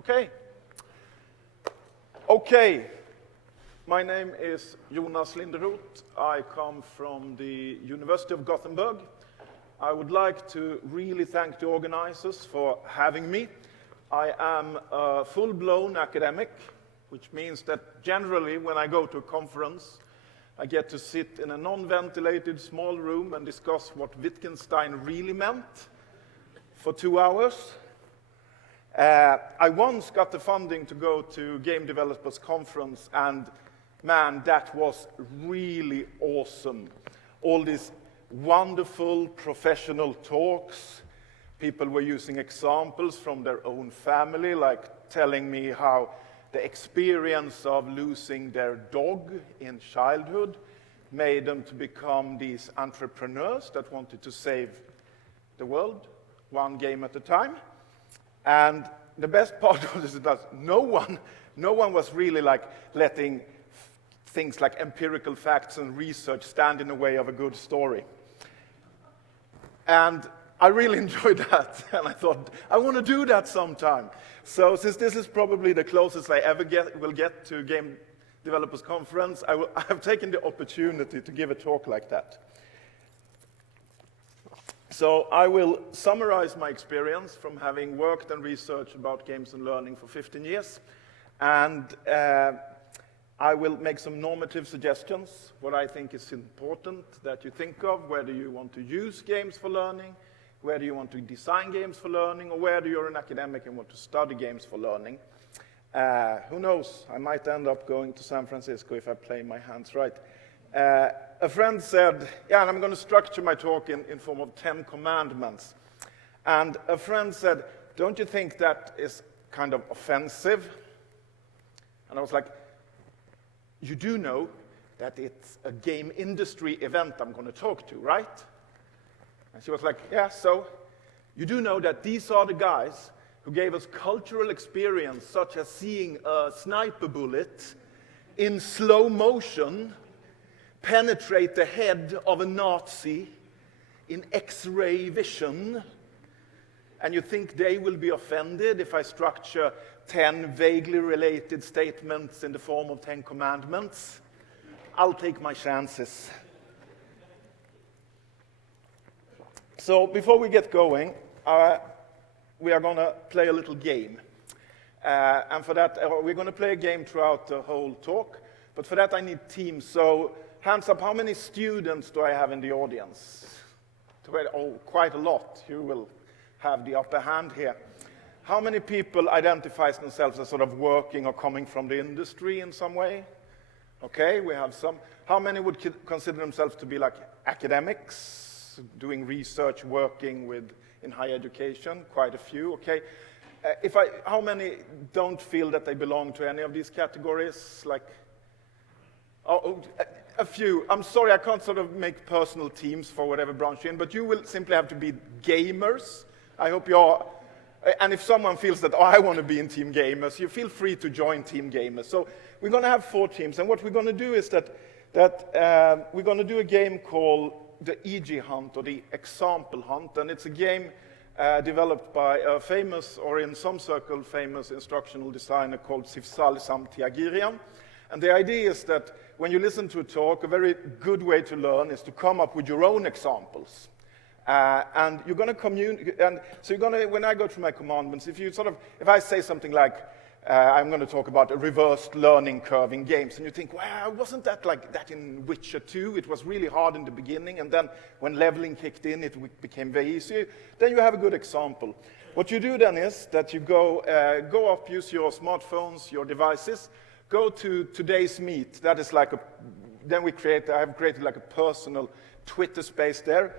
Okay. My name is Jonas Lindroth. I come from the University of Gothenburg. I would like to really thank the organizers for having me. I am a full-blown academic, which means that generally when I go to a conference, I get to sit in a non-ventilated small room and discuss what Wittgenstein really meant for 2 hours. I once got the funding to go to Game Developers Conference, and man, that was really awesome. All these wonderful professional talks. People were using examples from their own family, like telling me how the experience of losing their dog in childhood made them to become these entrepreneurs that wanted to save the world, one game at a time. And the best part of this is that no one was really like letting things like empirical facts and research stand in the way of a good story. And I really enjoyed that, and I thought, I want to do that sometime. So since this is probably the closest I ever will get to Game Developers Conference, I have taken the opportunity to give a talk like that. So I will summarize my experience from having worked and researched about games and learning for 15 years, and I will make some normative suggestions, what I think is important that you think of, whether you want to use games for learning, whether you want to design games for learning, or whether you're an academic and want to study games for learning. Who knows, I might end up going to San Francisco if I play my hands right. A friend said, yeah, and I'm going to structure my talk in form of 10 commandments. And a friend said, don't you think that is kind of offensive? And I was like, you do know that it's a game industry event I'm going to talk to, right? And she was like, yeah, so you do know that these are the guys who gave us cultural experience, such as seeing a sniper bullet in slow motion penetrate the head of a Nazi in X-ray vision, and you think they will be offended if I structure 10 vaguely related statements in the form of 10 commandments? I'll take my chances. So before we get going, we are going to play a little game. And for that, we're going to play a game throughout the whole talk, but for that I need teams. So hands up, how many students do I have in the audience? Oh, quite a lot. You will have the upper hand here. How many people identify themselves as sort of working or coming from the industry in some way? Okay, we have some. How many would consider themselves to be like academics, doing research, working in higher education? Quite a few, okay. How many don't feel that they belong to any of these categories? Like, a few. I'm sorry, I can't sort of make personal teams for whatever branch you're in, but you will simply have to be gamers. I hope you are. And if someone feels that, I want to be in Team Gamers, you feel free to join Team Gamers. So we're going to have 4 teams, and what we're going to do is that we're going to do a game called the EG Hunt, or the Example Hunt, and it's a game developed by a famous, or in some circle, famous instructional designer called Sifsal Samtiagirian. And the idea is that when you listen to a talk, a very good way to learn is to come up with your own examples. And you're going to communicate, and so you're going to, when I go through my commandments, if I say something like, I'm going to talk about a reversed learning curve in games, and you think, wow, wasn't that like that in Witcher 2? It was really hard in the beginning, and then when leveling kicked in, it became very easy. Then you have a good example. What you do then is that you go up, use your smartphones, your devices, go to today's meet. That is like I have created like a personal Twitter space there.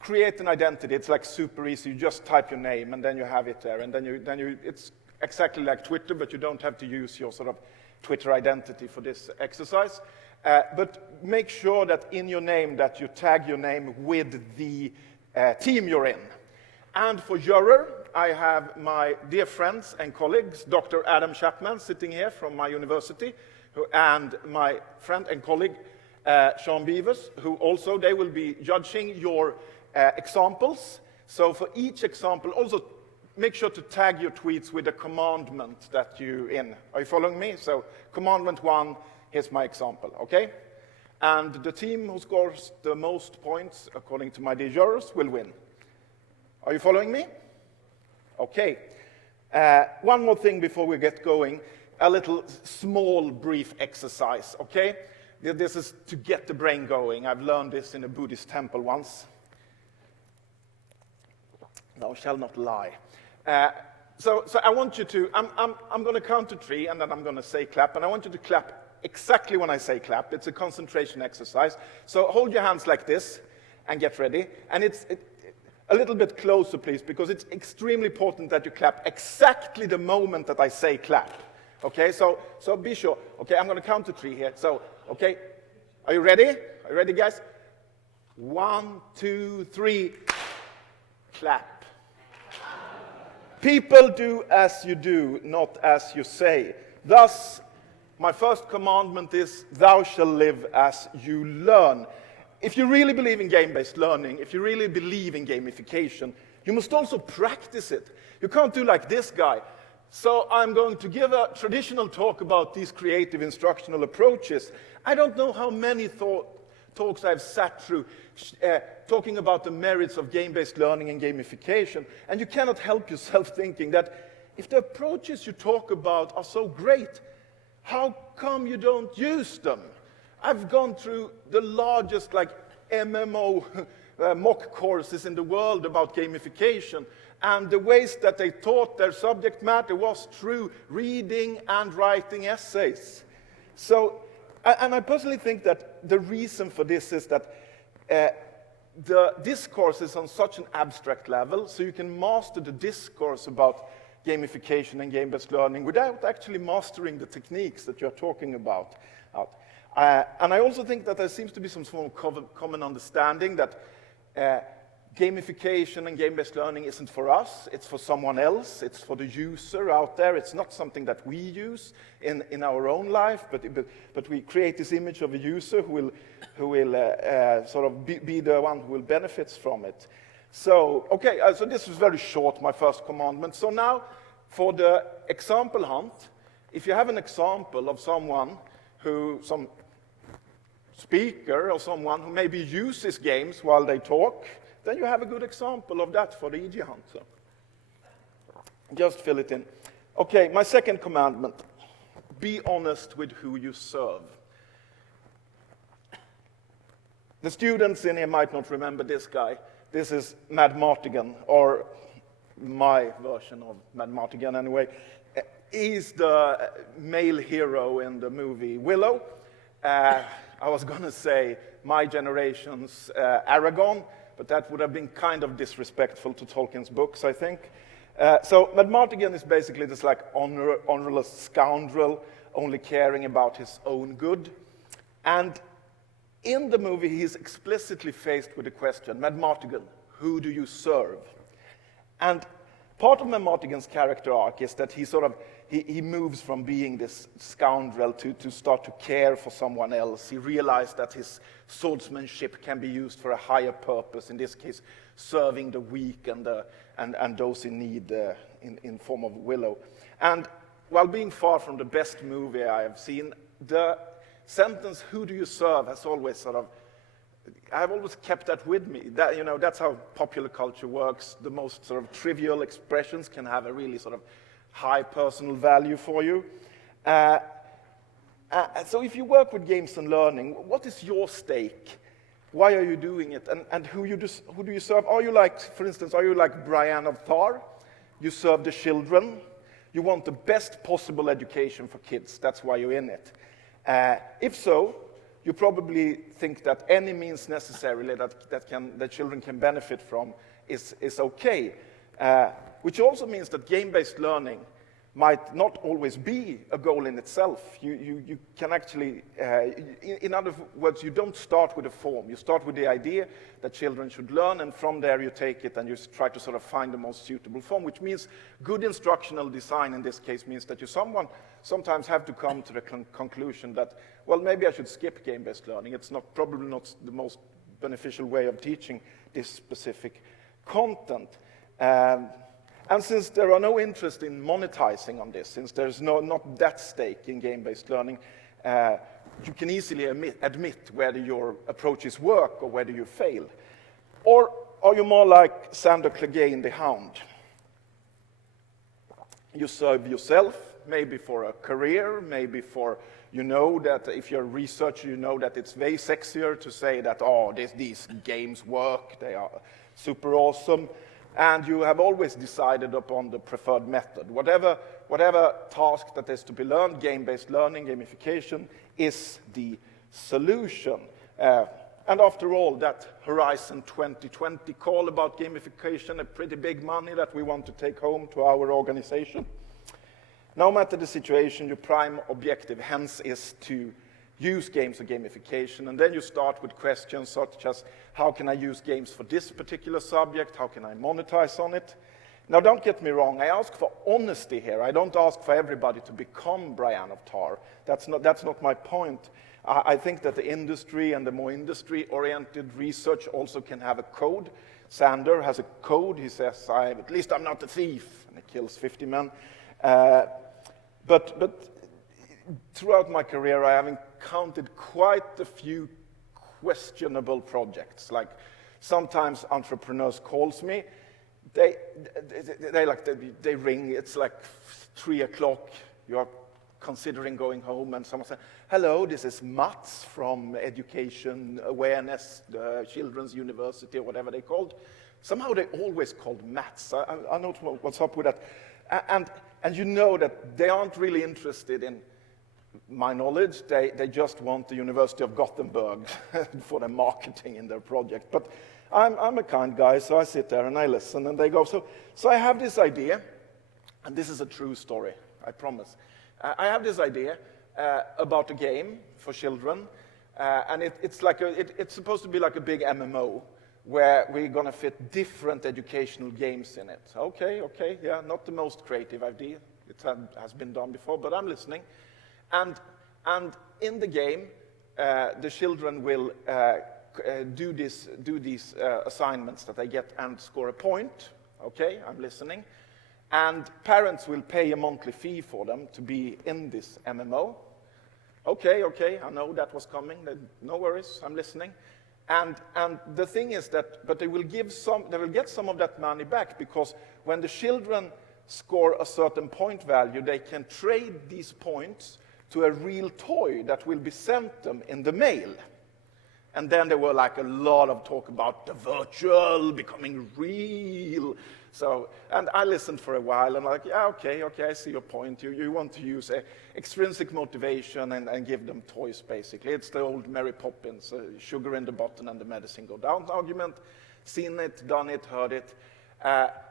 Create an identity. It's like super easy. You just type your name, and then you have it there. And then it's exactly like Twitter, but you don't have to use your sort of Twitter identity for this exercise. But make sure that in your name that you tag your name with the team you're in. And for juror, I have my dear friends and colleagues, Dr. Adam Chapman, sitting here from my university, and my friend and colleague, Sean Beavers, who also, they will be judging your examples. So for each example, also make sure to tag your tweets with the commandment that you're in. Are you following me? So commandment 1, here's my example, okay? And the team who scores the most points, according to my dear jurors, will win. Are you following me? Okay. One more thing before we get going, a little small brief exercise, okay? This is to get the brain going. I've learned this in a Buddhist temple once. Thou shalt not lie. So I want you to, I'm going to count to 3, and then I'm going to say clap, and I want you to clap exactly when I say clap. It's a concentration exercise. So hold your hands like this, and get ready. And it's a little bit closer, please, because it's extremely important that you clap exactly the moment that I say clap. Okay, so be sure. Okay, I'm going to count to 3 here. So, okay, are you ready? Are you ready, guys? 1, 2, 3, clap. People do as you do, not as you say. Thus, my first commandment is, thou shalt live as you learn. If you really believe in game-based learning, if you really believe in gamification, you must also practice it. You can't do like this guy. So I'm going to give a traditional talk about these creative instructional approaches. I don't know how many talks I've sat through talking about the merits of game-based learning and gamification, and you cannot help yourself thinking that if the approaches you talk about are so great, how come you don't use them? I've gone through the largest MMO mock courses in the world about gamification, and the ways that they taught their subject matter was through reading and writing essays. So, and I personally think that the reason for this is that the discourse is on such an abstract level, so you can master the discourse about gamification and game-based learning without actually mastering the techniques that you're talking about. And I also think that there seems to be some form of common understanding that gamification and game-based learning isn't for us, it's for someone else, it's for the user out there. It's not something that we use in our own life, but we create this image of a user who will sort of be the one who will benefit from it. So, okay, so this was very short, my first commandment. So now, for the example hunt, if you have an example of someone some speaker or someone who maybe uses games while they talk, then you have a good example of that for the EG hunt. So just fill it in. Okay, my second commandment, be honest with who you serve. The students in here might not remember this guy. This is Mad Martigan, or my version of Mad Martigan anyway. He's the male hero in the movie Willow. I was going to say my generation's Aragorn, but that would have been kind of disrespectful to Tolkien's books, I think. So Mad Martigan is basically this honorless scoundrel, only caring about his own good. And in the movie, he's explicitly faced with the question, Mad Martigan, who do you serve? And part of Mad Martigan's character arc is that he moves from being this scoundrel to start to care for someone else. He realized that his swordsmanship can be used for a higher purpose, in this case, serving the weak and those in need in form of Willow. And while being far from the best movie I have seen, the sentence, who do you serve, has always I've always kept that with me. That's how popular culture works. The most trivial expressions can have a really high personal value for you. So if you work with games and learning, what is your stake? Why are you doing it? And who do you serve? Are you for instance, are you like Brian of Thar? You serve the children. You want the best possible education for kids. That's why you're in it. If so, you probably think that any means necessarily that children can benefit from is okay. Which also means that game-based learning might not always be a goal in itself. You can actually, in other words, you don't start with a form. You start with the idea that children should learn, and from there you take it and you try to find the most suitable form, which means good instructional design in this case means that you sometimes have to come to the conclusion that, well, maybe I should skip game-based learning. It's probably not the most beneficial way of teaching this specific content. And since there are no interest in monetizing on this, since there's not that stake in game-based learning, you can easily admit whether your approaches work or whether you fail. Or are you more like Sander Clegane the Hound? You serve yourself, maybe for a career, maybe for, you know that if you're a researcher, you know that it's way sexier to say that, oh, these games work, they are super awesome, and you have always decided upon the preferred method. Whatever task that is to be learned, game-based learning, gamification, is the solution. And after all, that Horizon 2020 call about gamification, a pretty big money that we want to take home to our organization. No matter the situation, your prime objective, hence, is to use games or gamification, and then you start with questions such as, how can I use games for this particular subject? How can I monetize on it? Now, don't get me wrong, I ask for honesty here. I don't ask for everybody to become Brian of Tar. That's not my point. I think that the industry and the more industry-oriented research also can have a code. Sander has a code. He says, at least I'm not a thief, and he kills 50 men. But throughout my career, I have encountered quite a few questionable projects. Like, sometimes entrepreneurs calls me. They ring. It's like 3 o'clock. You are considering going home, and someone says, hello, this is Mats from Education Awareness, Children's University, or whatever they called. Somehow they always called Mats. I don't know what's up with that. And you know that they aren't really interested in my knowledge. They just want the University of Gothenburg for their marketing in their project. But I'm a kind guy, so I sit there and I listen, and they go, so I have this idea, and this is a true story, I promise. I have this idea about a game for children, and it's supposed to be like a big MMO, where we're going to fit different educational games in it. Okay, yeah, not the most creative idea. It has been done before, but I'm listening. And in the game, the children will do these assignments that they get and score a point. Okay, I'm listening. And parents will pay a monthly fee for them to be in this MMO. Okay, I know that was coming. No worries, I'm listening. And the thing is that, but they will get some of that money back, because when the children score a certain point value, they can trade these points to a real toy that will be sent them in the mail. And then there were like a lot of talk about the virtual becoming real. So, and I listened for a while, and I'm like, yeah, okay, I see your point. You want to use extrinsic motivation and give them toys, basically. It's the old Mary Poppins, sugar in the bottle and the medicine go down argument. Seen it, done it, heard it.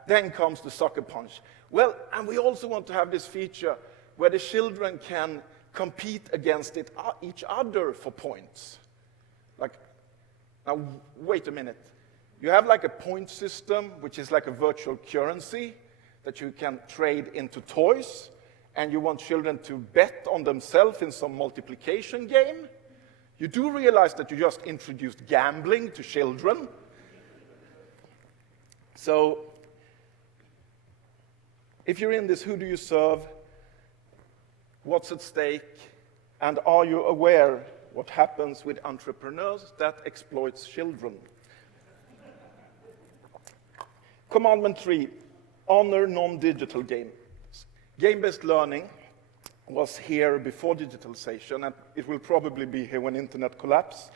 Then comes the sucker punch. Well, and we also want to have this feature where the children can compete against each other for points. Like, now, wait a minute. You have like a point system, which is like a virtual currency that you can trade into toys, and you want children to bet on themselves in some multiplication game. You do realize that you just introduced gambling to children. So, if you're in this, who do you serve? What's at stake? And are you aware what happens with entrepreneurs that exploits children? Commandment 3, honor non-digital games. Game-based learning was here before digitalization, and it will probably be here when internet collapses.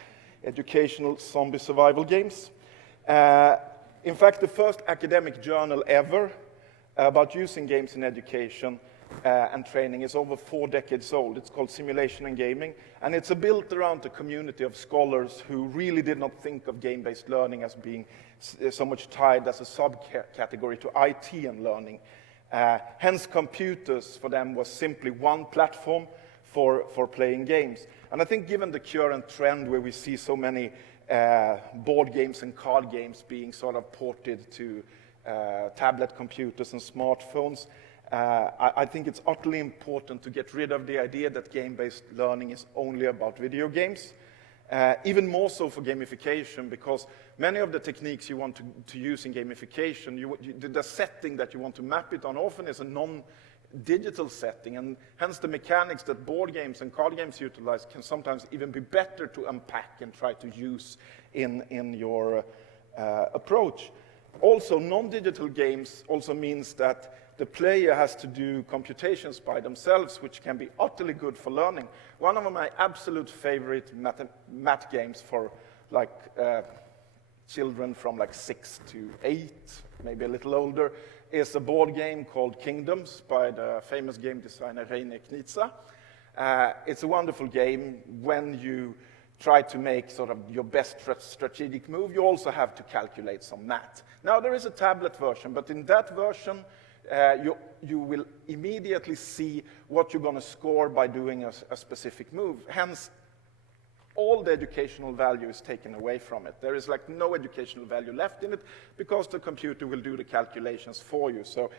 Educational zombie survival games. In fact, the first academic journal ever about using games in education and training is over 4 decades old. It's called Simulation and Gaming, and it's built around a community of scholars who really did not think of game-based learning as being so much tied as a subcategory to IT and learning. Hence, computers for them was simply one platform for playing games. And I think given the current trend where we see so many board games and card games being sort of ported to tablet computers and smartphones, I think it's utterly important to get rid of the idea that game-based learning is only about video games. Even more so for gamification, because many of the techniques you want to use in gamification, the setting that you want to map it on often is a non-digital setting, and hence the mechanics that board games and card games utilize can sometimes even be better to unpack and try to use in your approach. Also, non-digital games also means that the player has to do computations by themselves, which can be utterly good for learning. One of my absolute favorite math games for children from 6 to 8, maybe a little older, is a board game called Kingdoms by the famous game designer Reine Knizia. It's a wonderful game. When you try to make sort of your best strategic move, you also have to calculate some math. Now, there is a tablet version, but in that version, you will immediately see what you're going to score by doing a specific move. Hence, all the educational value is taken away from it. There is no educational value left in it because the computer will do the calculations for you. So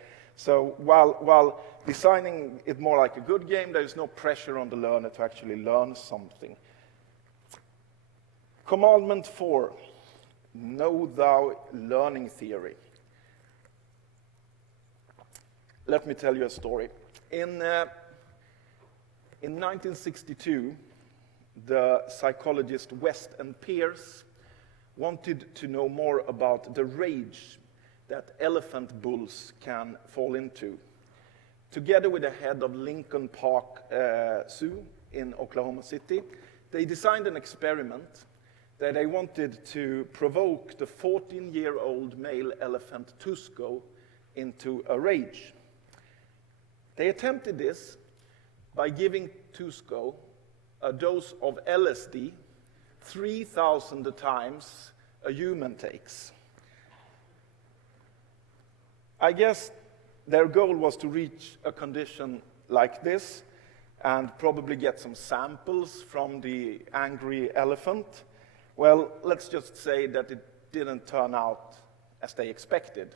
while designing it more like a good game, there is no pressure on the learner to actually learn something. Commandment 4, know thou learning theory. Let me tell you a story. In 1962, the psychologist West and Pierce wanted to know more about the rage that elephant bulls can fall into. Together with the head of Lincoln Park Zoo in Oklahoma City, they designed an experiment that they wanted to provoke the 14-year-old male elephant Tusco into a rage. They attempted this by giving Tusco a dose of LSD 3,000 times a human takes. I guess their goal was to reach a condition like this and probably get some samples from the angry elephant. Well, let's just say that it didn't turn out as they expected.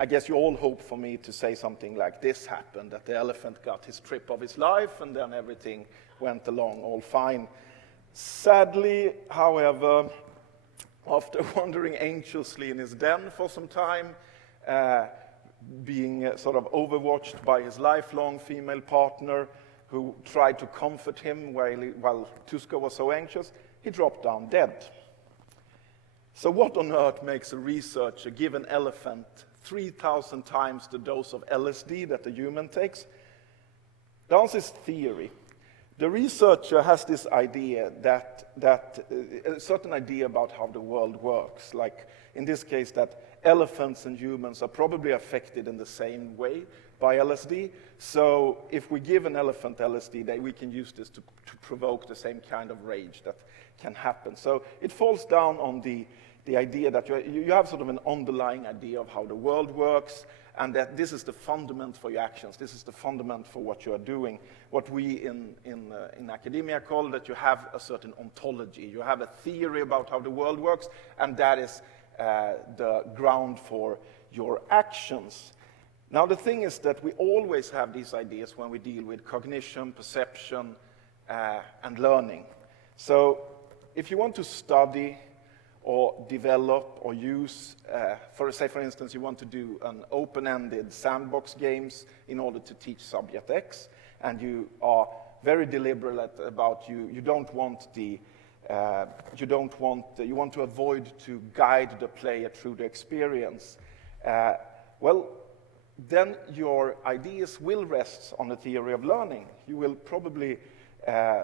I guess you all hope for me to say something like this happened, that the elephant got his trip of his life and then everything went along all fine. Sadly, however, after wandering anxiously in his den for some time, being sort of overwatched by his lifelong female partner who tried to comfort him while Tusco was so anxious, he dropped down dead. So what on earth makes a researcher give an elephant 3,000 times the dose of LSD that the human takes? The answer is theory. The researcher has this idea a certain idea about how the world works. Like in this case, that elephants and humans are probably affected in the same way by LSD. So if we give an elephant LSD, we can use this to provoke the same kind of rage that can happen. So it falls down on the idea that you have sort of an underlying idea of how the world works, and that this is the fundament for your actions. This is the fundament for what you are doing. What we in academia call that you have a certain ontology. You have a theory about how the world works, and that is the ground for your actions. Now, the thing is that we always have these ideas when we deal with cognition, perception, and learning. So if you want to study or develop or use, for instance, you want to do an open-ended sandbox games in order to teach subject X, and you are very deliberate about you want to avoid to guide the player through the experience. Well, then your ideas will rest on the theory of learning. You will probably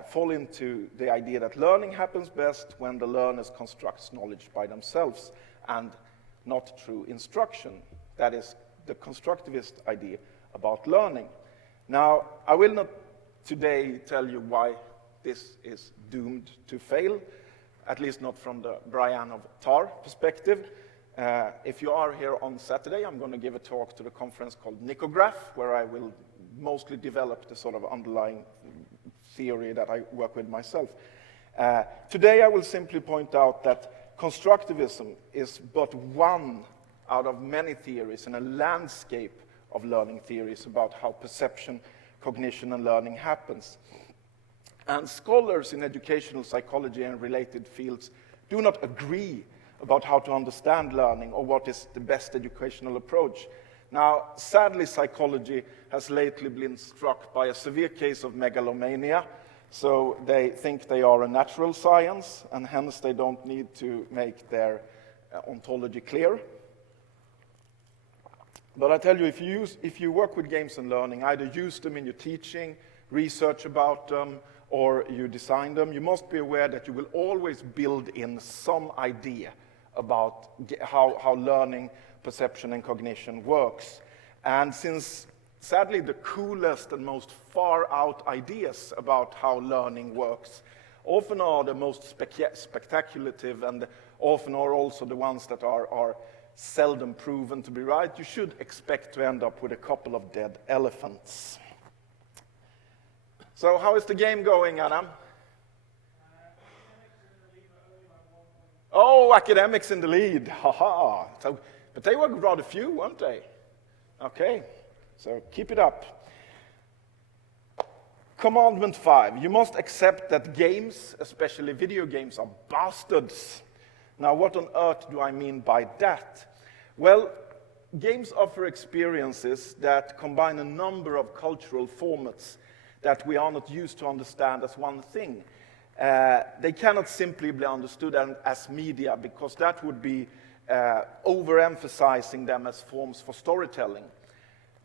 fall into the idea that learning happens best when the learners construct knowledge by themselves and not through instruction. That is the constructivist idea about learning. Now, I will not today tell you why this is doomed to fail, at least not from the Brian of Tar perspective. If you are here on Saturday, I'm going to give a talk to the conference called Nicograph, where I will mostly develop the sort of underlying theory that I work with myself. Today I will simply point out that constructivism is but one out of many theories in a landscape of learning theories about how perception, cognition, and learning happens. And scholars in educational psychology and related fields do not agree about how to understand learning or what is the best educational approach. Now, sadly, psychology has lately been struck by a severe case of megalomania, so they think they are a natural science, and hence they don't need to make their ontology clear. But I tell you, if you work with games and learning, either use them in your teaching, research about them, or you design them, you must be aware that you will always build in some idea about how learning, perception, and cognition works. And since, sadly, the coolest and most far-out ideas about how learning works often are the most speculative and often are also the ones that are seldom proven to be right, you should expect to end up with a couple of dead elephants. So how is the game going, Adam? Oh, academics in the lead. Haha. So, but they were rather few, weren't they? Okay, so keep it up. Commandment 5. You must accept that games, especially video games, are bastards. Now, what on earth do I mean by that? Well, games offer experiences that combine a number of cultural formats that we are not used to understand as one thing. They cannot simply be understood as media, because that would be overemphasizing them as forms for storytelling.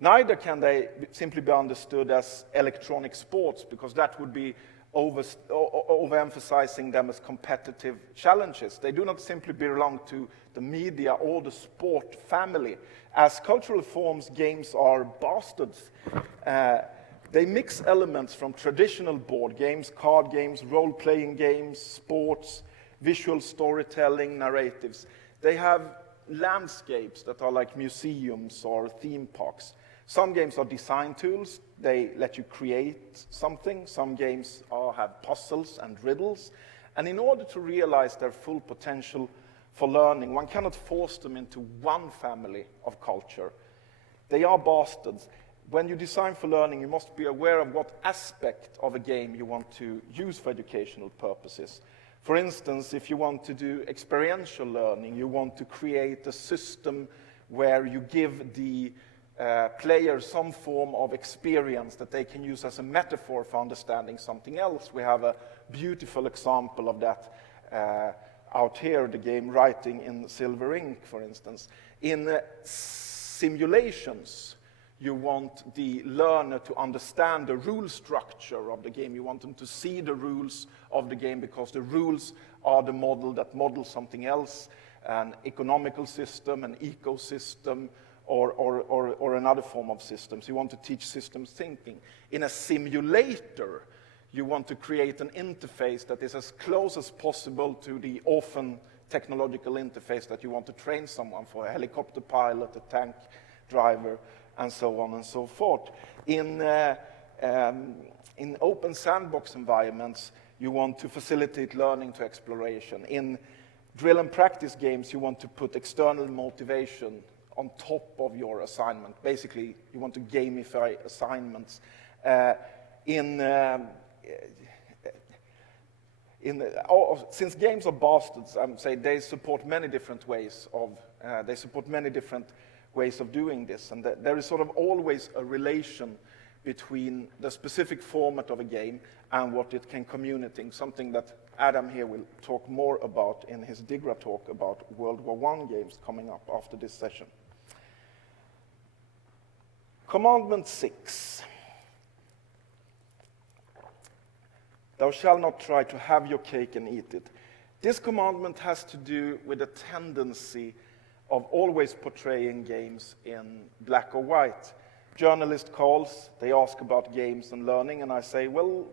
Neither can they simply be understood as electronic sports, because that would be overemphasizing them as competitive challenges. They do not simply belong to the media or the sport family. As cultural forms, games are bastards. They mix elements from traditional board games, card games, role-playing games, sports, visual storytelling, narratives. They have landscapes that are like museums or theme parks. Some games are design tools. They let you create something. Some games have puzzles and riddles. And in order to realize their full potential for learning, one cannot force them into one family of culture. They are bastards. When you design for learning, you must be aware of what aspect of a game you want to use for educational purposes. For instance, if you want to do experiential learning, you want to create a system where you give the player some form of experience that they can use as a metaphor for understanding something else. We have a beautiful example of that out here, the game Writing in Silver Ink, for instance. In simulations, you want the learner to understand the rule structure of the game. You want them to see the rules of the game, because the rules are the model that models something else, an economical system, an ecosystem, or another form of systems. You want to teach systems thinking. In a simulator, you want to create an interface that is as close as possible to the often technological interface that you want to train someone for, a helicopter pilot, a tank driver, and so on and so forth. In open sandbox environments, you want to facilitate learning to exploration. In drill and practice games, you want to put external motivation on top of your assignment. Basically, you want to gamify assignments. Since games are bastards, I would say they support many different ways of doing this, and there is sort of always a relation between the specific format of a game and what it can communicate, something that Adam here will talk more about in his Digra talk about World War I games coming up after this session. Commandment 6. Thou shalt not try to have your cake and eat it. This commandment has to do with a tendency of always portraying games in black or white. Journalist calls, they ask about games and learning, and I say, well,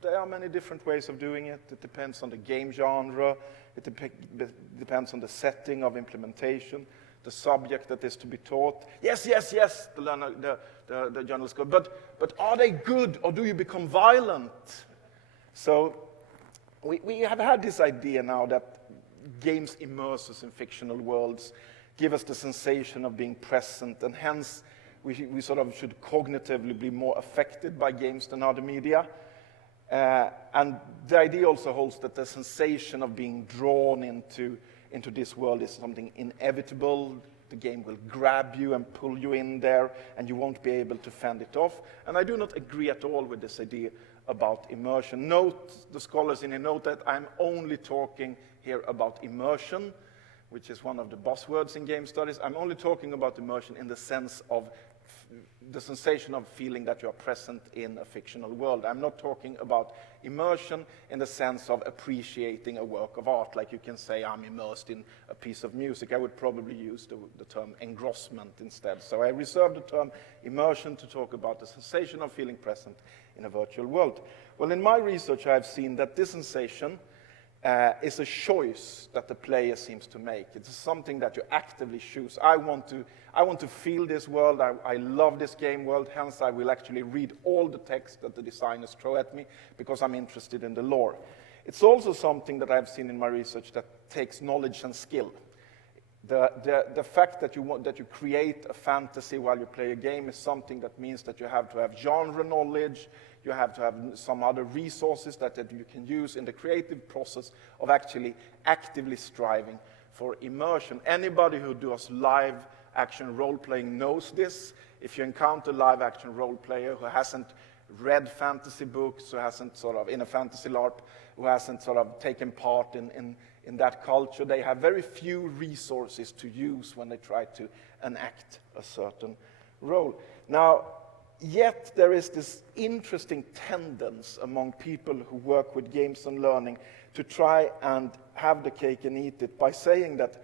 there are many different ways of doing it. It depends on the game genre, it depends on the setting of implementation, the subject that is to be taught. Yes, the journalist goes, but are they good, or do you become violent? So we have had this idea now that games immerse us in fictional worlds, give us the sensation of being present, and hence we sort of should cognitively be more affected by games than other media. And the idea also holds that the sensation of being drawn into this world is something inevitable. The game will grab you and pull you in there, and you won't be able to fend it off. And I do not agree at all with this idea about immersion. Note, the scholars in here note that I'm only talking here about immersion, which is one of the buzzwords in game studies. I'm only talking about immersion in the sense of the sensation of feeling that you are present in a fictional world. I'm not talking about immersion in the sense of appreciating a work of art, like you can say I'm immersed in a piece of music. I would probably use the term engrossment instead. So I reserve the term immersion to talk about the sensation of feeling present in a virtual world. Well, in my research, I've seen that this sensation is a choice that the player seems to make. It's something that you actively choose. I want to feel this world. I love this game world. Hence, I will actually read all the text that the designers throw at me because I'm interested in the lore. It's also something that I've seen in my research that takes knowledge and skill. The fact that you create a fantasy while you play a game is something that means that you have to have genre knowledge. You have to have some other resources that you can use in the creative process of actually actively striving for immersion. Anybody who does live action role-playing knows this. If you encounter live action role-player who hasn't read fantasy books, who hasn't sort of, in a fantasy LARP, who hasn't sort of taken part in that culture, they have very few resources to use when they try to enact a certain role. Now, yet there is this interesting tendency among people who work with games and learning to try and have the cake and eat it by saying that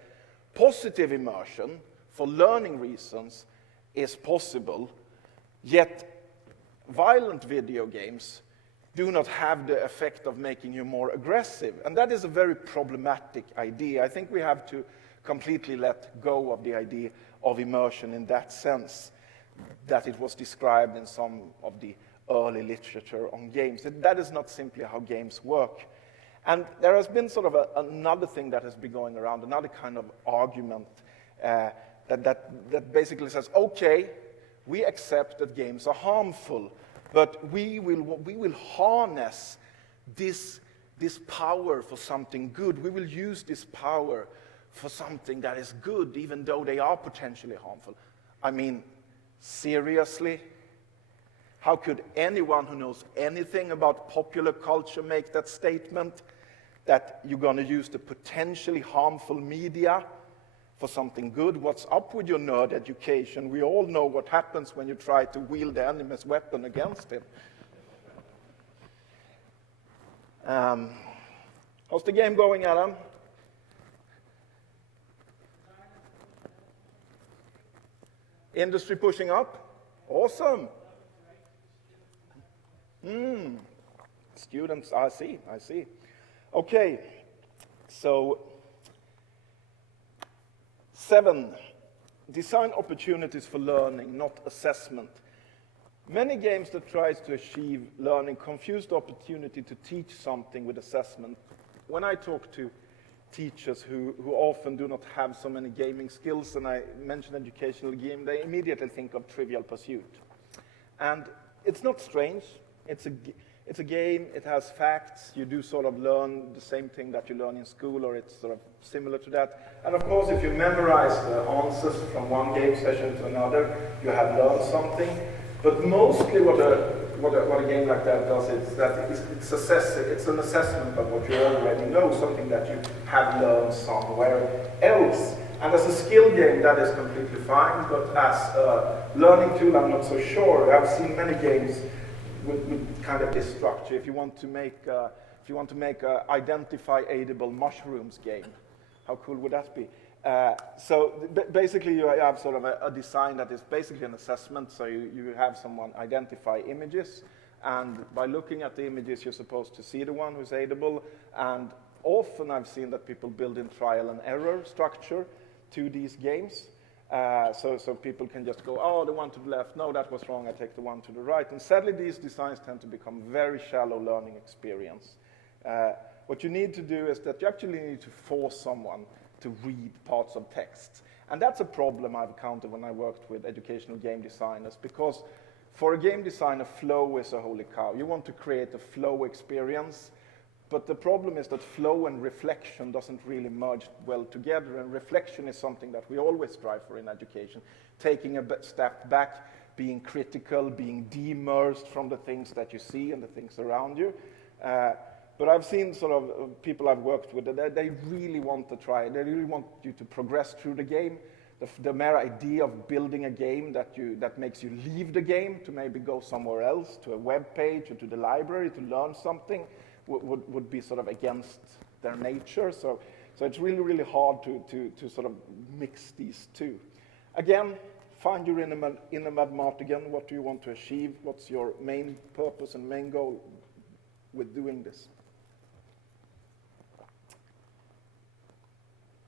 positive immersion for learning reasons is possible, yet violent video games do not have the effect of making you more aggressive. And that is a very problematic idea. I think we have to completely let go of the idea of immersion in that sense, that it was described in some of the early literature on games. That is not simply how games work. And there has been sort of another thing that has been going around, another kind of argument that basically says, okay, we accept that games are harmful, but we will harness this power for something good. We will use this power for something that is good, even though they are potentially harmful. I mean, seriously? How could anyone who knows anything about popular culture make that statement, that you're going to use the potentially harmful media for something good? What's up with your nerd education? We all know what happens when you try to wield the enemy's weapon against him. How's the game going, Adam? Industry pushing up? Awesome. Students, I see. Okay, so 7, design opportunities for learning, not assessment. Many games that tries to achieve learning confuse the opportunity to teach something with assessment. When I talk to teachers who often do not have so many gaming skills, and I mention educational game, they immediately think of Trivial Pursuit. And it's not strange. It's a game, it has facts, you do sort of learn the same thing that you learn in school, or it's sort of similar to that. And of course, if you memorize the answers from one game session to another, you have learned something. But mostly what a game like that does is that it's an assessment of what you already know, something that you have learned somewhere else. And as a skill game, that is completely fine, but as a learning tool, I'm not so sure. I've seen many games with kind of this structure. If you want to make a identify edible mushrooms game, how cool would that be? So basically, you have sort of a design that is basically an assessment. So you have someone identify images, and by looking at the images, you're supposed to see the one who's edible. And often I've seen that people build in trial and error structure to these games. So people can just go, oh, the one to the left, no, that was wrong, I take the one to the right. And sadly, these designs tend to become very shallow learning experience. What you need to do is that you actually need to force someone to read parts of text. And that's a problem I've encountered when I worked with educational game designers, because For a game designer, flow is a holy cow. You want to create a flow experience, but the problem is that flow and reflection doesn't really merge well together, and reflection is something that we always strive for in education. Taking a step back, being critical, being demersed from the things that you see and the things around you. But I've seen sort of people I've worked with, they really want to try, they really want you to progress through the game. The mere idea of building a game that makes you leave the game to maybe go somewhere else, to a web page or to the library to learn something, would be sort of against their nature. So it's really, really hard to sort of mix these two. Again, find your inner mad martigan. What do you want to achieve? What's your main purpose and main goal with doing this?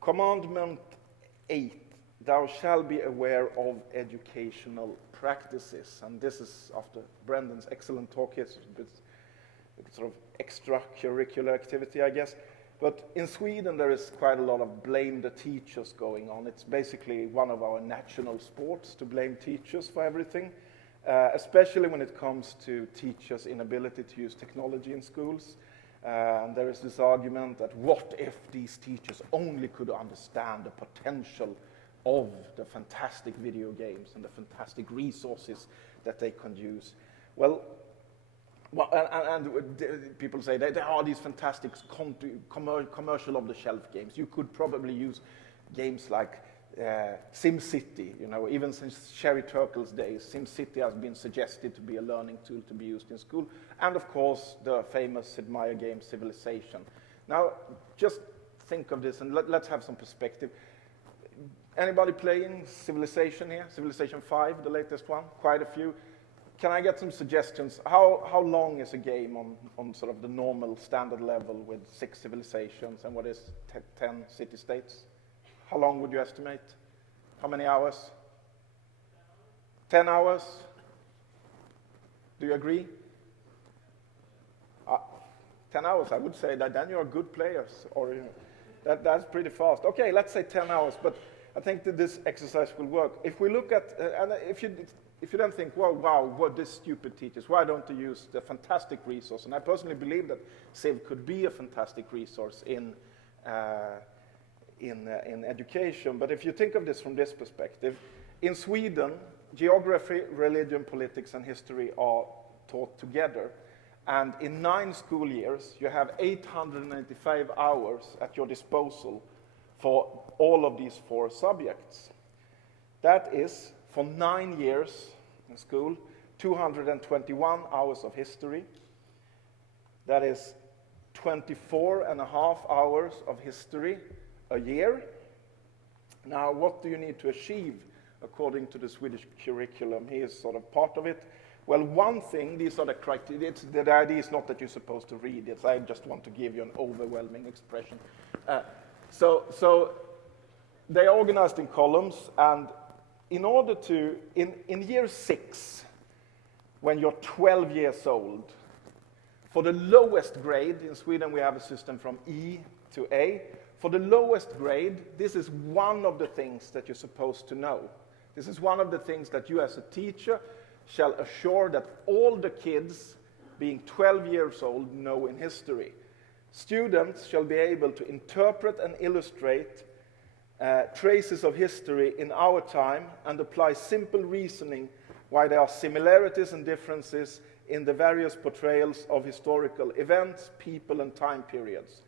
Commandment 8. Thou shalt be aware of educational practices. And this is after Brendan's excellent talk here, it's sort of extracurricular activity, I guess. But in Sweden, there is quite a lot of blame the teachers going on. It's basically one of our national sports to blame teachers for everything, especially when it comes to teachers' inability to use technology in schools. And there is this argument that what if these teachers only could understand the potential of the fantastic video games and the fantastic resources that they can use. Well, and people say there are these fantastic commercial off-the-shelf games. You could probably use games like SimCity. You know, even since Sherry Turkle's days, SimCity has been suggested to be a learning tool to be used in school. And of course, the famous Sid Meier game, Civilization. Now, just think of this and let's have some perspective. Anybody playing Civilization here? Civilization 5, the latest one? Quite a few. Can I get some suggestions? How long is a game on sort of the normal standard level with 6 civilizations and what is 10 city-states? How long would you estimate? How many hours? 10 hours? Do you agree? 10 hours, I would say that then you're good players, or you know, that's pretty fast. Okay, let's say 10 hours, but I think that this exercise will work. If we look at, and if you then think, well, wow, what these stupid teachers, why don't they use the fantastic resource? And I personally believe that Civ could be a fantastic resource in education. But if you think of this from this perspective, in Sweden, geography, religion, politics, and history are taught together. And in 9 school years, you have 895 hours at your disposal for all of these 4 subjects. That is, for 9 years in school, 221 hours of history. That is 24 and a half hours of history a year. Now, what do you need to achieve according to the Swedish curriculum? He is sort of part of it. Well, one thing, these are the criteria. The idea is not that you're supposed to read it. I just want to give you an overwhelming expression. So they are organized in columns, and in order to, in year 6, when you're 12 years old, for the lowest grade, in Sweden we have a system from E to A, for the lowest grade, this is one of the things that you're supposed to know. This is one of the things that you as a teacher shall assure that all the kids being 12 years old know in history. Students shall be able to interpret and illustrate traces of history in our time and apply simple reasoning why there are similarities and differences in the various portrayals of historical events, people, and time periods.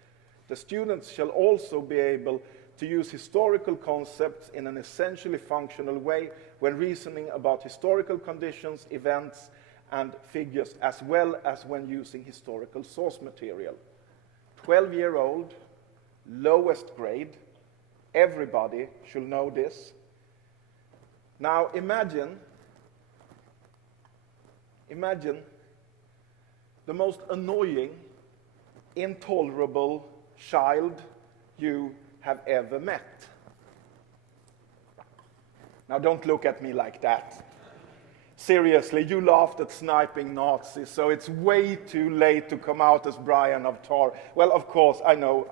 The students shall also be able to use historical concepts in an essentially functional way when reasoning about historical conditions, events, and figures, as well as when using historical source material. 12-year-old, lowest grade, everybody should know this. Now imagine the most annoying, intolerable child you have ever met. Now don't look at me like that. Seriously, you laughed at sniping Nazis, so it's way too late to come out as Brian of Tar. Well, of course, I know,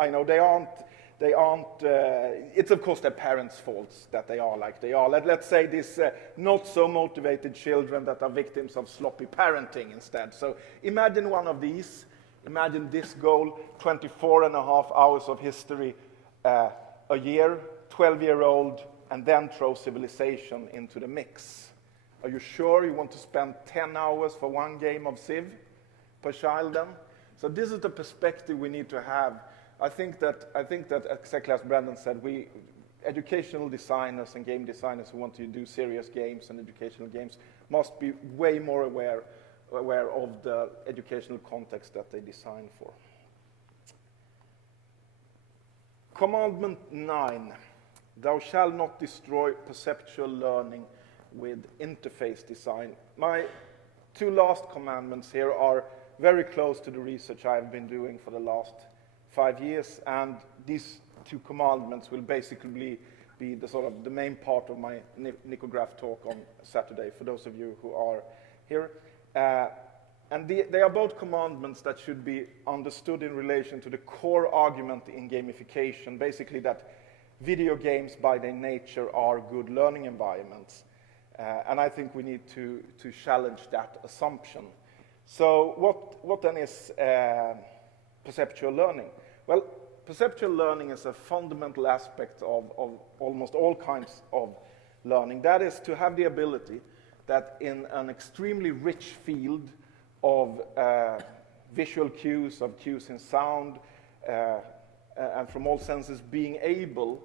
they aren't, it's of course their parents' faults that they are like they are. Let's say these not so motivated children that are victims of sloppy parenting instead. So imagine one of these, imagine this goal, 24 and a half hours of history a year, 12-year-old, and then throw civilization into the mix. Are you sure you want to spend 10 hours for one game of Civ per child then? So this is the perspective we need to have. I think that exactly as Brandon said, we educational designers and game designers who want to do serious games and educational games must be way more aware of the educational context that they design for. Commandment 9, thou shalt not destroy perceptual learning with interface design. My two last commandments here are very close to the research I've been doing for the last 5 years, and these two commandments will basically be the sort of the main part of my Nicograph talk on Saturday, for those of you who are here. And they are both commandments that should be understood in relation to the core argument in gamification, basically that video games by their nature are good learning environments. And I think we need to challenge that assumption. So what then is perceptual learning? Well, perceptual learning is a fundamental aspect of almost all kinds of learning. That is to have the ability that in an extremely rich field of visual cues, of cues in sound, and from all senses being able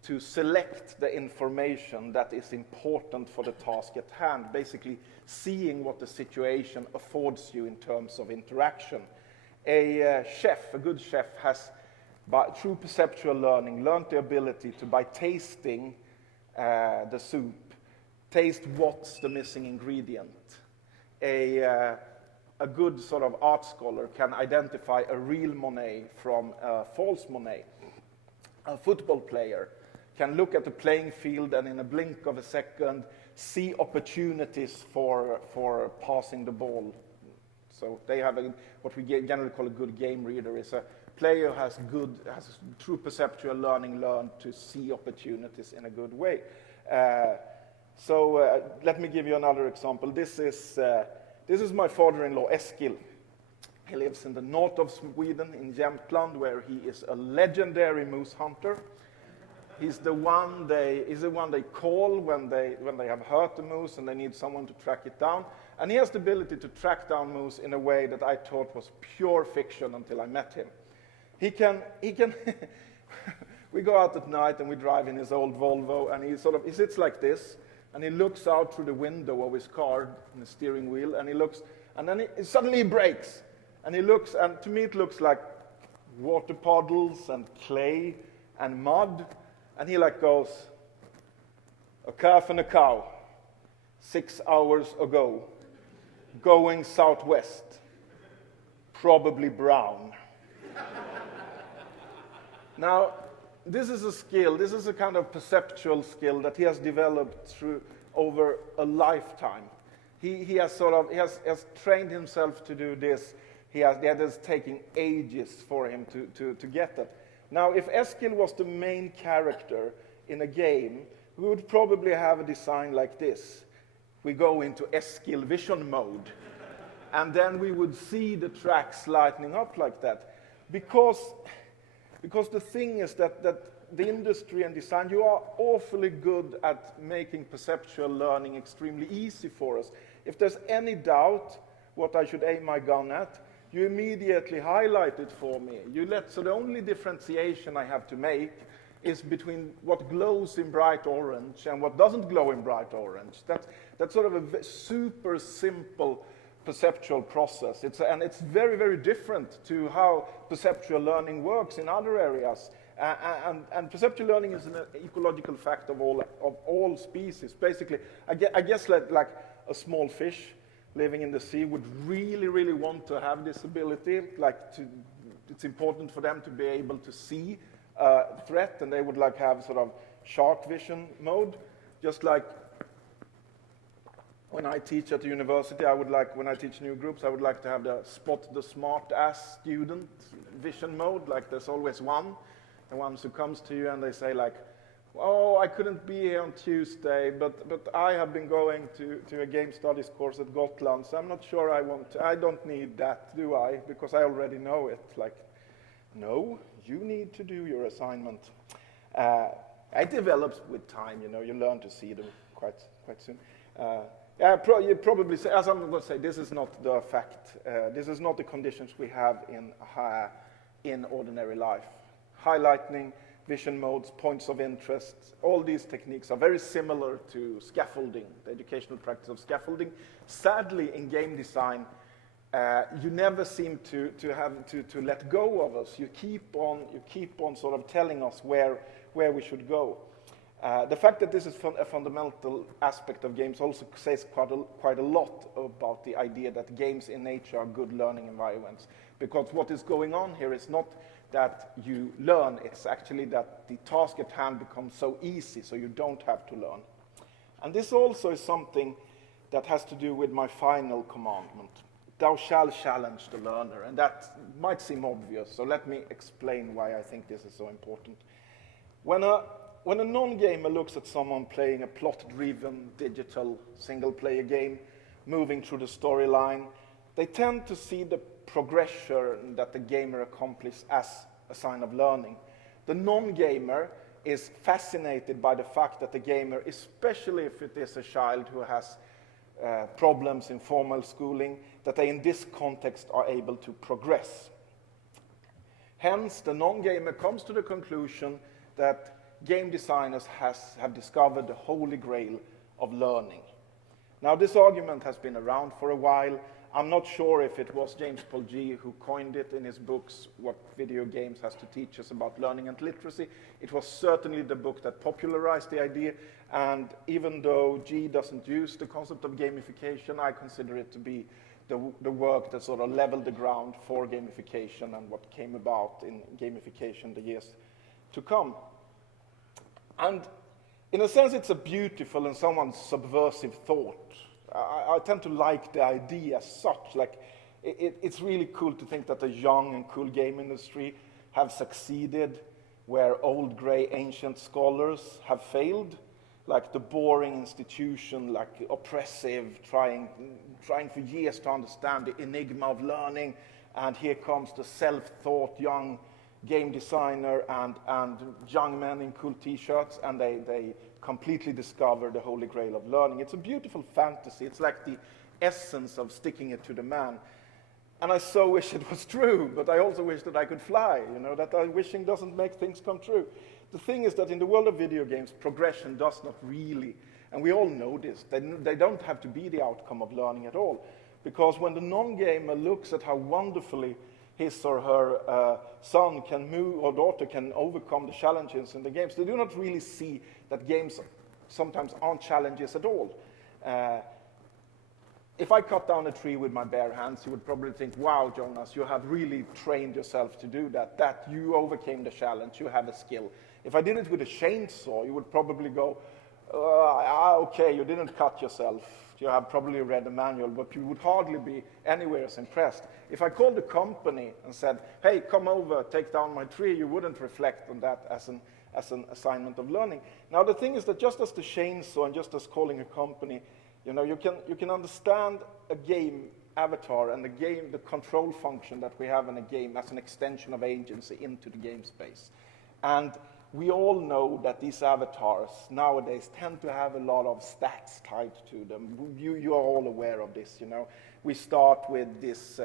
to select the information that is important for the task at hand, basically seeing what the situation affords you in terms of interaction. A good chef has, through perceptual learning, learned the ability to, by tasting the soup, taste what's the missing ingredient. A good sort of art scholar can identify a real Monet from a false Monet. A football player can look at the playing field and in a blink of a second see opportunities for passing the ball. So they have what we generally call a good game reader. Is a player who has through perceptual learning learned to see opportunities in a good way. Let me give you another example. This is my father-in-law, Eskil. He lives in the north of Sweden, in Jämtland, where he is a legendary moose hunter. He's the one they call when they have hurt the moose and they need someone to track it down. And he has the ability to track down moose in a way that I thought was pure fiction until I met him. He can we go out at night and we drive in his old Volvo, and he sits like this, and he looks out through the window of his car in the steering wheel, and he looks, and then suddenly he brakes, and he looks, and to me it looks like water puddles and clay and mud, and he like goes, a calf and a cow, 6 hours ago, going southwest, probably brown. Now, this is a skill, this is a kind of perceptual skill that he has developed over a lifetime. He has trained himself to do this. That is taking ages for him to get that. Now, if Eskil was the main character in a game, we would probably have a design like this. We go into Eskil vision mode, and then we would see the tracks lighting up like that. Because the thing is that the industry and design, you are awfully good at making perceptual learning extremely easy for us. If there's any doubt what I should aim my gun at, you immediately highlight it for me. So the only differentiation I have to make is between what glows in bright orange and what doesn't glow in bright orange. That's sort of a super simple perceptual process. And it's very, very different to how perceptual learning works in other areas. And perceptual learning is an ecological fact of all species. Basically, I guess like a small fish living in the sea would really, really want to have this ability. It's important for them to be able to see threat, and they would have sort of shark vision mode, just like when I teach at the university, when I teach new groups, I would like to have the spot the smart ass student vision mode, like there's always one. the ones who comes to you and they say like, oh, I couldn't be here on Tuesday, but I have been going to a game studies course at Gotland, so I'm not sure I don't need that, do I? Because I already know it. Like, no, you need to do your assignment. It develops with time, you learn to see them quite soon. You probably say, as I'm going to say, this is not the fact. This is not the conditions we have in ordinary life. Highlighting, vision modes, points of interest, all these techniques are very similar to scaffolding, the educational practice of scaffolding. Sadly, in game design, you never seem to let go of us. You keep on sort of telling us where we should go. The fact that this is a fundamental aspect of games also says quite a lot about the idea that games in nature are good learning environments. Because what is going on here is not that you learn, it's actually that the task at hand becomes so easy so you don't have to learn. And this also is something that has to do with my final commandment. Thou shalt challenge the learner. And that might seem obvious, so let me explain why I think this is so important. When a non-gamer looks at someone playing a plot-driven digital single-player game, moving through the storyline, they tend to see the progression that the gamer accomplishes as a sign of learning. The non-gamer is fascinated by the fact that the gamer, especially if it is a child who has problems in formal schooling, that they in this context are able to progress. Hence, the non-gamer comes to the conclusion that game designers have discovered the holy grail of learning. Now, this argument has been around for a while. I'm not sure if it was James Paul G who coined it in his books, What Video Games Has to Teach Us About Learning and Literacy. It was certainly the book that popularized the idea, and even though G doesn't use the concept of gamification, I consider it to be the work that sort of leveled the ground for gamification and what came about in gamification the years to come. And in a sense, it's a beautiful and somewhat subversive thought. I tend to like the idea as such. Like, it's really cool to think that the young and cool game industry have succeeded where old gray ancient scholars have failed. Like the boring institution, like oppressive, trying for years to understand the enigma of learning, and here comes the self-taught young game designer and young men in cool t-shirts, and they completely discover the holy grail of learning. It's a beautiful fantasy. It's like the essence of sticking it to the man. And I so wish it was true, but I also wish that I could fly, that wishing doesn't make things come true. The thing is that in the world of video games, progression does not really, and we all know this, they don't have to be the outcome of learning at all. Because when the non-gamer looks at how wonderfully his or her son can move, or daughter can overcome the challenges in the games, they do not really see that games sometimes aren't challenges at all. If I cut down a tree with my bare hands, you would probably think, wow, Jonas, you have really trained yourself to do that you overcame the challenge, you have a skill. If I did it with a chainsaw, you would probably go, okay, you didn't cut yourself. You have probably read the manual, but you would hardly be anywhere as impressed. If I called a company and said, hey, come over, take down my tree, you wouldn't reflect on that as an assignment of learning. Now, the thing is that just as the chainsaw and just as calling a company, you can understand a game avatar and the control function that we have in a game as an extension of agency into the game space. And we all know that these avatars nowadays tend to have a lot of stats tied to them. You are all aware of this, We start with this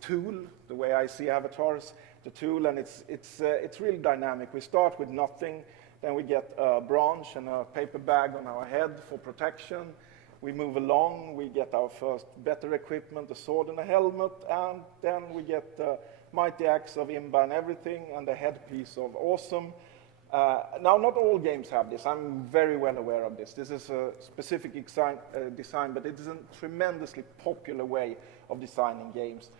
tool, the way I see avatars, the tool, and it's really dynamic. We start with nothing, then we get a branch and a paper bag on our head for protection. We move along, we get our first better equipment, a sword and a helmet, and then we get the mighty axe of Imba and everything, and the headpiece of awesome. Now, not all games have this. I'm very well aware of this. This is a specific design, but it is a tremendously popular way of designing games.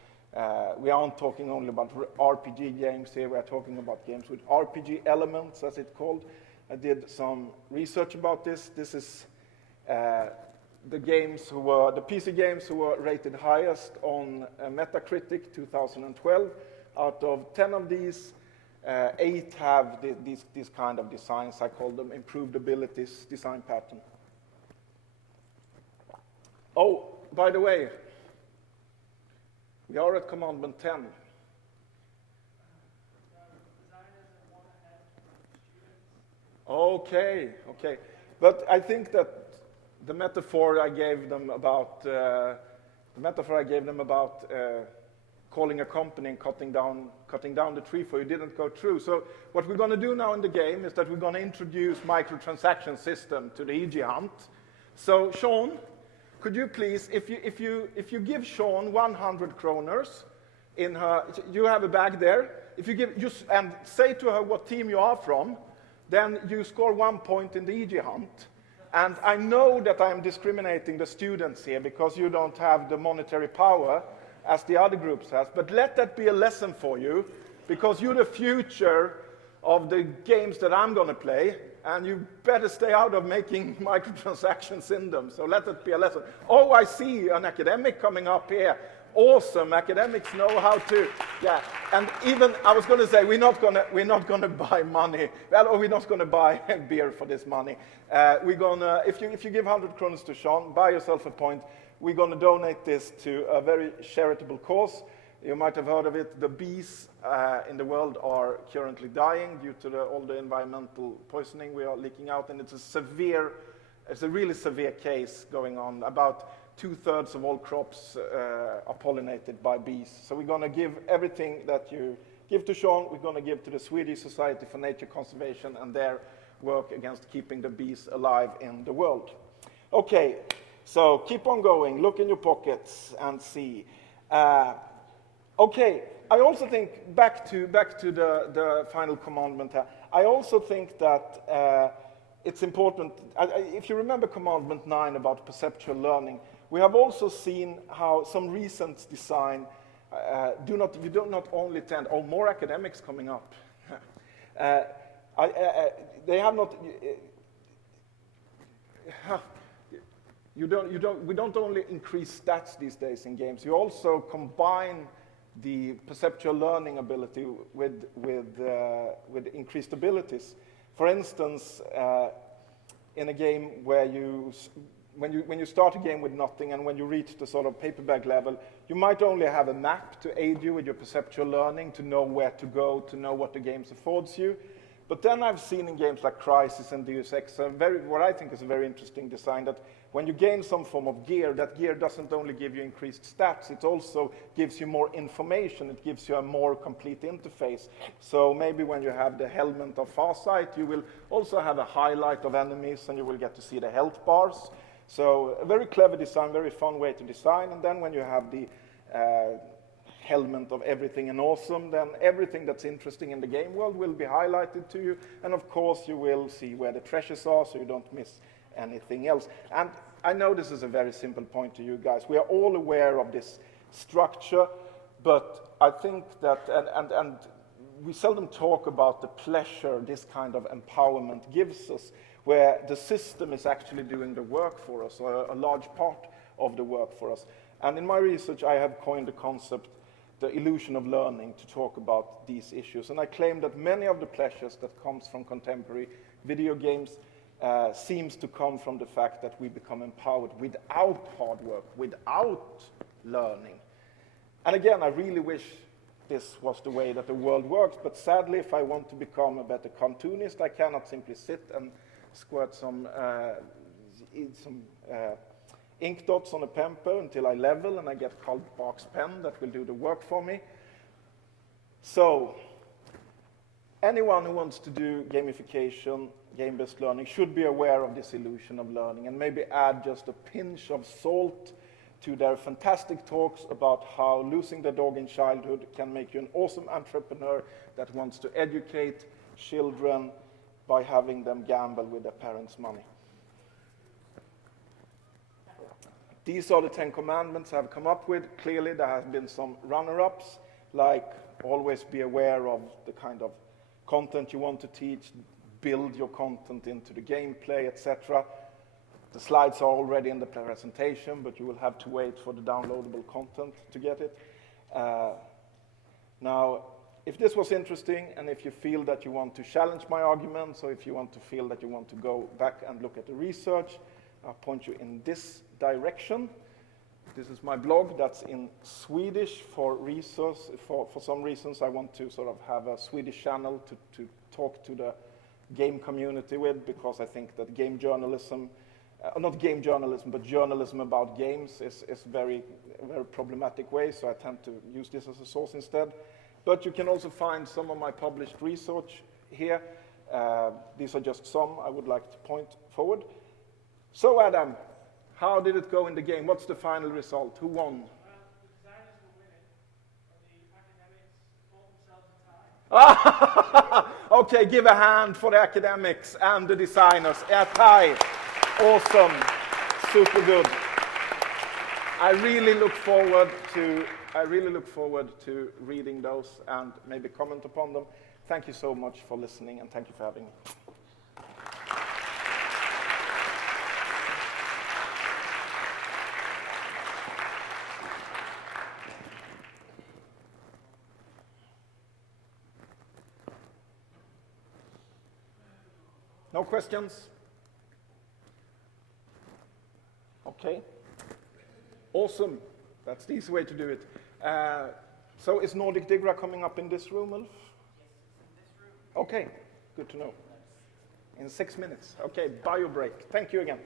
We aren't talking only about RPG games here. We are talking about games with RPG elements, as it's called. I did some research about this. This is the PC games who were rated highest on Metacritic 2012. Out of 10 of these, 8 have these kind of designs. I call them improved abilities design pattern. Oh, by the way, we are at Commandment 10. Okay. But I think that the metaphor I gave them about calling a company and cutting down the tree for you didn't go through. So what we're going to do now in the game is that we're going to introduce microtransaction system to the EG Hunt. So Sean, could you please, if you give Sean 100 kroners in her, you have a bag there. If you give and say to her what team you are from, then you score 1 point in the EG Hunt. And I know that I'm discriminating the students here because you don't have the monetary power as the other groups has, but let that be a lesson for you, because you're the future of the games that I'm going to play, and you better stay out of making microtransactions in them. So let that be a lesson. Oh, I see an academic coming up here. Awesome, academics know how to, yeah. And even I was going to say we're not going to buy money. Well, or we're not going to buy beer for this money. We're going to, if you give 100 kroners to Sean, buy yourself a point. We're going to donate this to a very charitable cause. You might have heard of it. The bees in the world are currently dying due to all the environmental poisoning we are leaking out, and it's a really severe case going on. About 2/3 of all crops are pollinated by bees. So we're going to give everything that you give to Sean, we're going to give to the Swedish Society for Nature Conservation and their work against keeping the bees alive in the world. Okay. So keep on going, look in your pockets and see. Okay, I also think, back to the final commandment here, I also think that it's important, if you remember Commandment 9 about perceptual learning, we have also seen how some recent design do not only tend, more academics coming up. They have not... we don't only increase stats these days in games, you also combine the perceptual learning ability with increased abilities. For instance, in a game where when you start a game with nothing and when you reach the sort of paper bag level, you might only have a map to aid you with your perceptual learning, to know where to go, to know what the game affords you. But then I've seen in games like Crysis and Deus Ex, what I think is a very interesting design, that when you gain some form of gear, that gear doesn't only give you increased stats, it also gives you more information, it gives you a more complete interface. So maybe when you have the helmet of Farsight, you will also have a highlight of enemies and you will get to see the health bars. So a very clever design, very fun way to design. And then when you have the helmet of everything and awesome, then everything that's interesting in the game world will be highlighted to you. And of course, you will see where the treasures are so you don't miss anything else. And I know this is a very simple point to you guys. We are all aware of this structure, but I think that, and we seldom talk about the pleasure this kind of empowerment gives us, where the system is actually doing the work for us, or a large part of the work for us. And in my research, I have coined the concept, the illusion of learning, to talk about these issues. And I claim that many of the pleasures that comes from contemporary video games seems to come from the fact that we become empowered without hard work, without learning. And again, I really wish this was the way that the world works, but sadly, if I want to become a better cartoonist, I cannot simply sit and squirt some ink dots on a paper until I level and I get Carl Barks' pen that will do the work for me. So, anyone who wants to do gamification, game-based learning, should be aware of this illusion of learning and maybe add just a pinch of salt to their fantastic talks about how losing their dog in childhood can make you an awesome entrepreneur that wants to educate children by having them gamble with their parents' money. These are the 10 commandments I've come up with. Clearly, there have been some runner-ups, like always be aware of the kind of content you want to teach, build your content into the gameplay, etc. The slides are already in the presentation, but you will have to wait for the downloadable content to get it. Now, if this was interesting, and if you feel that you want to challenge my arguments, or if you want to feel that you want to go back and look at the research, I'll point you in this direction. This is my blog that's in Swedish for research. For some reasons, I want to sort of have a Swedish channel to talk to the game community with, because I think that game journalism, not game journalism, but journalism about games is very problematic way, so I tend to use this as a source instead. But you can also find some of my published research here. These are just some I would like to point forward. So Adam, how did it go in the game? What's the final result? Who won? The designers will win it, but the academics fought themselves a tie. Okay, give a hand for the academics and the designers. A tie. Awesome. Super good. I really look forward to reading those and maybe comment upon them. Thank you so much for listening, and thank you for having me. No questions? Okay. Awesome. That's the easy way to do it. So is Nordic Digra coming up in this room, Ulf? Yes, it's in this room. Okay, good to know. In 6 minutes. Okay, bio break. Thank you again.